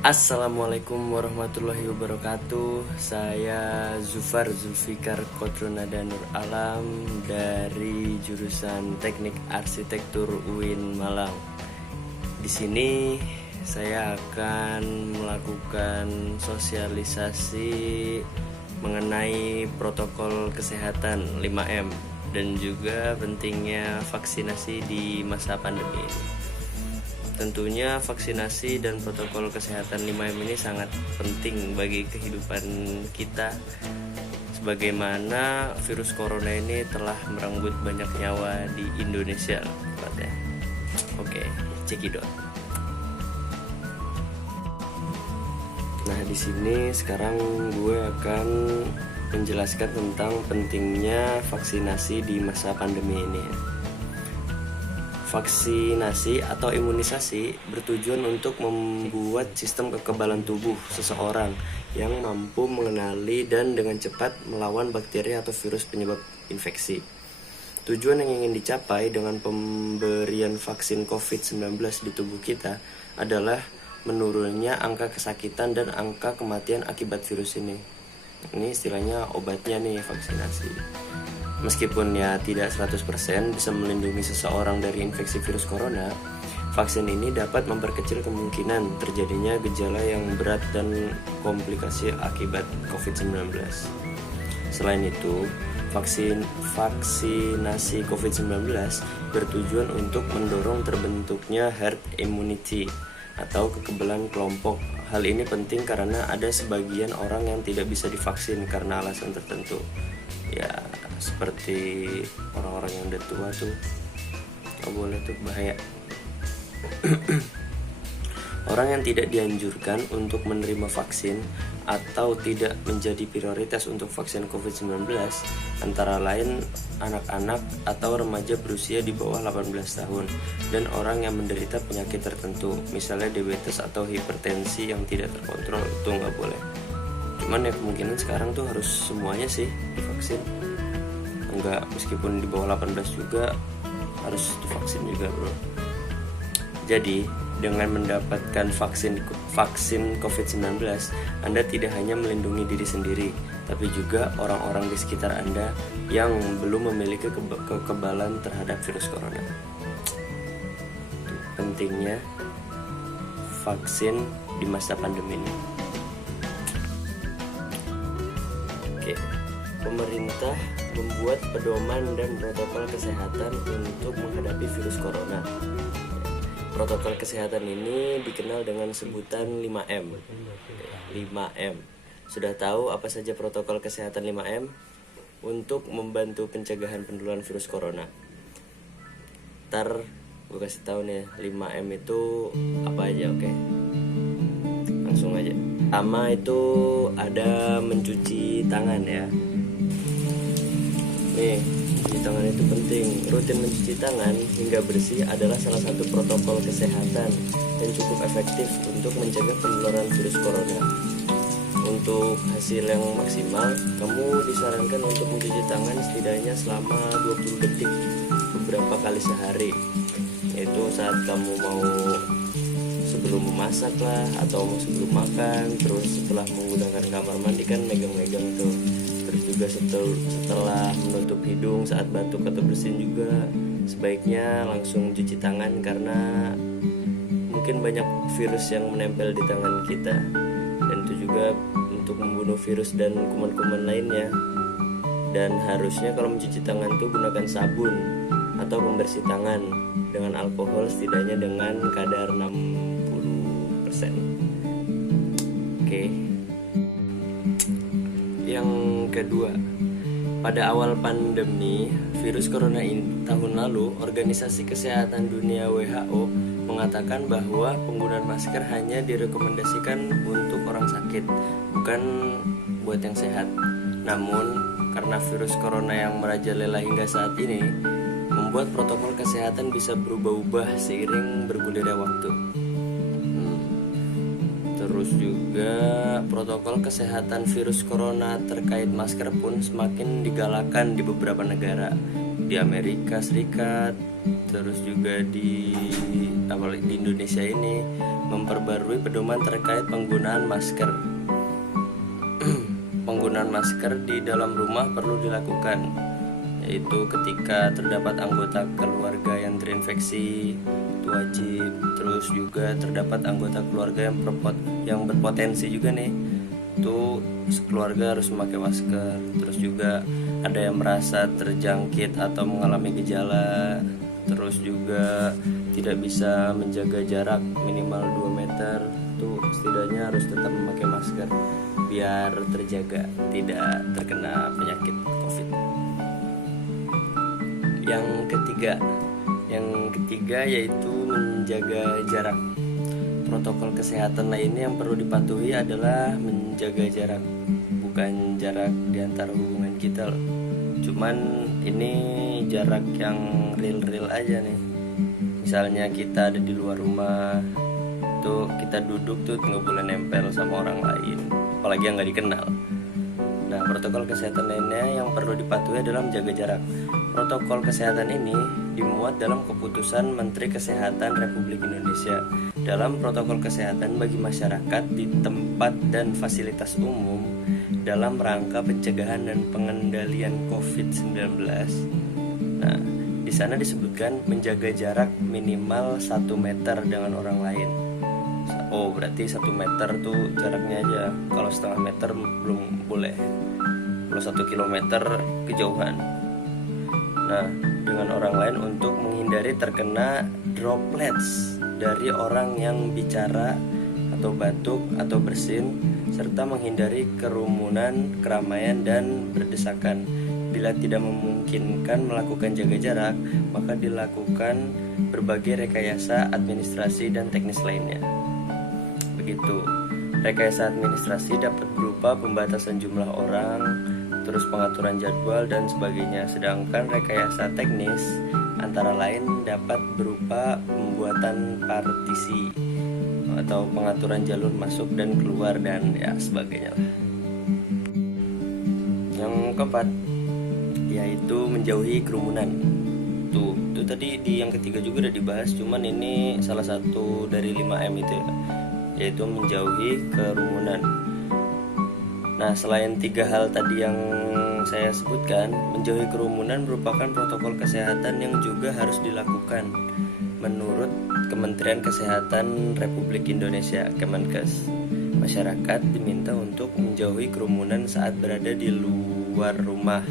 Assalamualaikum warahmatullahi wabarakatuh. Saya Zufar Zulfikar Kodronada Nur Alam dari jurusan Teknik Arsitektur UIN Malang. Di sini saya akan melakukan sosialisasi mengenai protokol kesehatan 5M dan juga pentingnya vaksinasi di masa pandemi ini. Tentunya vaksinasi dan protokol kesehatan 5M ini sangat penting bagi kehidupan kita, sebagaimana virus corona ini telah merenggut banyak nyawa di Indonesia tepatnya. Oke, cekidot. Nah, di sini sekarang gue akan menjelaskan tentang pentingnya vaksinasi di masa pandemi ini. Vaksinasi atau imunisasi bertujuan untuk membuat sistem kekebalan tubuh seseorang yang mampu mengenali dan dengan cepat melawan bakteri atau virus penyebab infeksi. Tujuan yang ingin dicapai dengan pemberian vaksin COVID-19 di tubuh kita adalah menurunnya angka kesakitan dan angka kematian akibat virus ini. Ini istilahnya obatnya nih, vaksinasi. Meskipun ya tidak 100% bisa melindungi seseorang dari infeksi virus corona, vaksin ini dapat memperkecil kemungkinan terjadinya gejala yang berat dan komplikasi akibat COVID-19. Selain itu, vaksinasi COVID-19 bertujuan untuk mendorong terbentuknya herd immunity atau kekebalan kelompok. Hal ini penting karena ada sebagian orang yang tidak bisa divaksin karena alasan tertentu. Ya, seperti orang-orang yang udah tua tuh gak boleh tuh, bahaya. Orang yang tidak dianjurkan untuk menerima vaksin atau tidak menjadi prioritas untuk vaksin COVID-19 antara lain anak-anak atau remaja berusia di bawah 18 tahun dan orang yang menderita penyakit tertentu, misalnya diabetes atau hipertensi yang tidak terkontrol, itu nggak boleh. Cuman ya kemungkinan sekarang tuh harus semuanya sih divaksin. Enggak, meskipun di bawah 18 juga harus divaksin juga, bro. Jadi, dengan mendapatkan vaksin COVID-19, Anda tidak hanya melindungi diri sendiri, tapi juga orang-orang di sekitar Anda yang belum memiliki kekebalan terhadap virus corona. Pentingnya vaksin di masa pandemi ini. Oke, pemerintah membuat pedoman dan protokol kesehatan untuk menghadapi virus corona. Protokol kesehatan ini dikenal dengan sebutan 5M. 5M. Sudah tahu apa saja protokol kesehatan 5M? Untuk membantu pencegahan penularan virus corona. Ntar gue kasih tahu nih 5M itu apa aja, oke? Langsung aja. Pertama itu ada mencuci tangan ya. Nih, mencuci tangan itu penting. Rutin mencuci tangan hingga bersih adalah salah satu protokol kesehatan yang cukup efektif untuk mencegah penularan virus corona. Untuk hasil yang maksimal, kamu disarankan untuk mencuci tangan setidaknya selama 20 detik beberapa kali sehari. Yaitu saat kamu mau sebelum memasak lah, atau sebelum makan, terus setelah menggunakan kamar mandi kan megang-megang tuh. Terus juga setelah menutup hidung saat batuk atau bersin juga sebaiknya langsung cuci tangan, karena mungkin banyak virus yang menempel di tangan kita, dan itu juga untuk membunuh virus dan kuman-kuman lainnya. Dan harusnya kalau mencuci tangan tuh gunakan sabun atau pembersih tangan dengan alkohol setidaknya dengan kadar 60%. Oke. Yang kedua, pada awal pandemi virus corona tahun lalu, Organisasi Kesehatan Dunia WHO mengatakan bahwa penggunaan masker hanya direkomendasikan untuk orang sakit, bukan buat yang sehat. Namun, karena virus corona yang merajalela hingga saat ini, membuat protokol kesehatan bisa berubah-ubah seiring bergulirnya waktu. Terus juga protokol kesehatan virus corona terkait masker pun semakin digalakan di beberapa negara. di Amerika Serikat, terus juga di Indonesia ini memperbarui pedoman terkait penggunaan masker. Penggunaan masker di dalam rumah perlu dilakukan, yaitu ketika terdapat anggota keluarga yang terinfeksi itu wajib. Terus juga terdapat anggota keluarga yang berpotensi juga nih, itu sekeluarga harus memakai masker. Terus juga ada yang merasa terjangkit atau mengalami gejala, terus juga tidak bisa menjaga jarak minimal 2 meter, itu setidaknya harus tetap memakai masker biar terjaga tidak terkena penyakit COVID. Yang ketiga yaitu menjaga jarak. Protokol kesehatan lainnya yang perlu dipatuhi adalah menjaga jarak, bukan jarak di antara hubungan kita loh. Cuman ini jarak yang real aja nih. Misalnya kita ada di luar rumah, tuh kita duduk tuh nggak boleh nempel sama orang lain, apalagi yang nggak dikenal. Nah, protokol kesehatan lainnya yang perlu dipatuhi adalah menjaga jarak. Protokol kesehatan ini dimuat dalam keputusan Menteri Kesehatan Republik Indonesia dalam protokol kesehatan bagi masyarakat di tempat dan fasilitas umum dalam rangka pencegahan dan pengendalian COVID-19. Nah, di sana disebutkan menjaga jarak minimal 1 meter dengan orang lain. Oh, berarti 1 meter tuh jaraknya aja. Kalau setengah meter belum boleh. Kalau 1 kilometer kejauhan. Nah, dengan orang lain untuk menghindari terkena droplets dari orang yang bicara atau batuk atau bersin, serta menghindari kerumunan, keramaian, dan berdesakan. Bila tidak memungkinkan melakukan jaga jarak, maka dilakukan berbagai rekayasa administrasi dan teknis lainnya. Begitu. Rekayasa administrasi dapat berupa pembatasan jumlah orang, terus pengaturan jadwal dan sebagainya. Sedangkan rekayasa teknis antara lain dapat berupa pembuatan partisi atau pengaturan jalur masuk dan keluar dan ya sebagainya lah. Yang keempat yaitu menjauhi kerumunan. Tuh tadi di yang ketiga juga udah dibahas, cuman ini salah satu dari 5M itu ya, yaitu menjauhi kerumunan. Nah, selain 3 hal tadi yang saya sebutkan, menjauhi kerumunan merupakan protokol kesehatan yang juga harus dilakukan menurut Kementerian Kesehatan Republik Indonesia, Kemenkes. Masyarakat diminta untuk menjauhi kerumunan saat berada di luar rumah.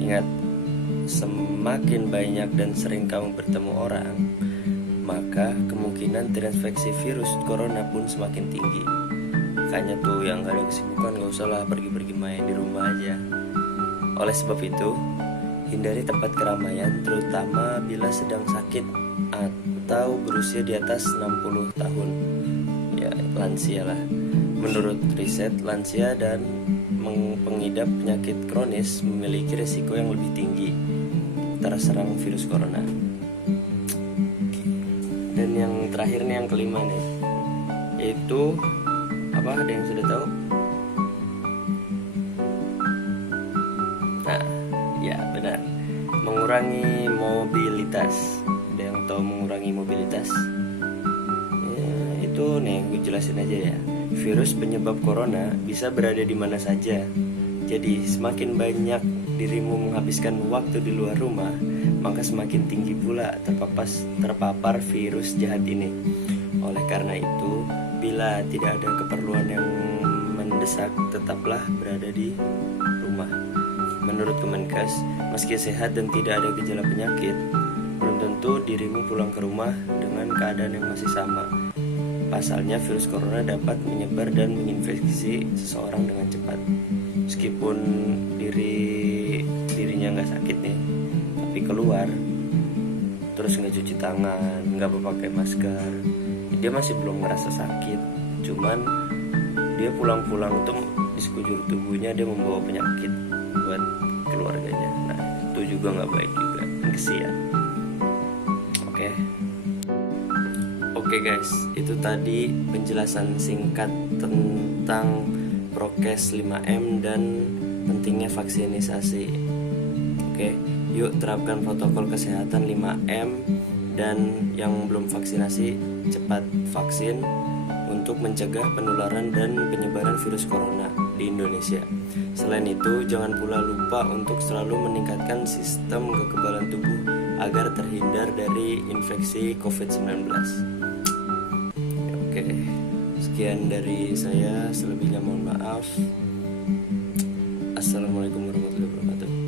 Ingat, semakin banyak dan sering kamu bertemu orang, maka kemungkinan terinfeksi virus corona pun semakin tinggi. Makanya tuh yang gak ada kesibukan gak usah lah pergi-pergi main, di rumah aja. Oleh sebab itu, hindari tempat keramaian terutama bila sedang sakit atau berusia di atas 60 tahun. Ya, lansia lah. Menurut riset, lansia dan pengidap penyakit kronis memiliki risiko yang lebih tinggi terserang virus corona. Dan yang terakhir nih, yang kelima nih, yaitu apa? Ada yang sudah tahu? Nah, ya benar, mengurangi mobilitas. Ada yang tahu mengurangi mobilitas? Ya, itu nih gue jelasin aja ya. Virus penyebab corona bisa berada di mana saja. Jadi semakin banyak dirimu menghabiskan waktu di luar rumah, maka semakin tinggi pula terpapar virus jahat ini. Oleh karena itu, bila tidak ada keperluan yang mendesak, tetaplah berada di rumah. Menurut Kemenkes, meski sehat dan tidak ada gejala penyakit, belum tentu dirimu pulang ke rumah dengan keadaan yang masih sama. Pasalnya, virus corona dapat menyebar dan menginfeksi seseorang dengan cepat. Meskipun dirinya nggak sakit nih, tapi keluar terus nggak cuci tangan, nggak memakai masker, dia masih belum ngerasa sakit. Cuman dia pulang-pulang tuh di sekujur tubuhnya dia membawa penyakit buat keluarganya. Nah, itu juga nggak baik juga, kesian. Oke guys, itu tadi penjelasan singkat tentang prokes 5M dan pentingnya vaksinisasi. Oke, Yuk terapkan protokol kesehatan 5M, dan yang belum vaksinasi cepat vaksin untuk mencegah penularan dan penyebaran virus corona di Indonesia. Selain itu, jangan pula lupa untuk selalu meningkatkan sistem kekebalan tubuh agar terhindar dari infeksi COVID-19. Oke, sekian dari saya, selebihnya mohon maaf. Assalamualaikum warahmatullahi wabarakatuh.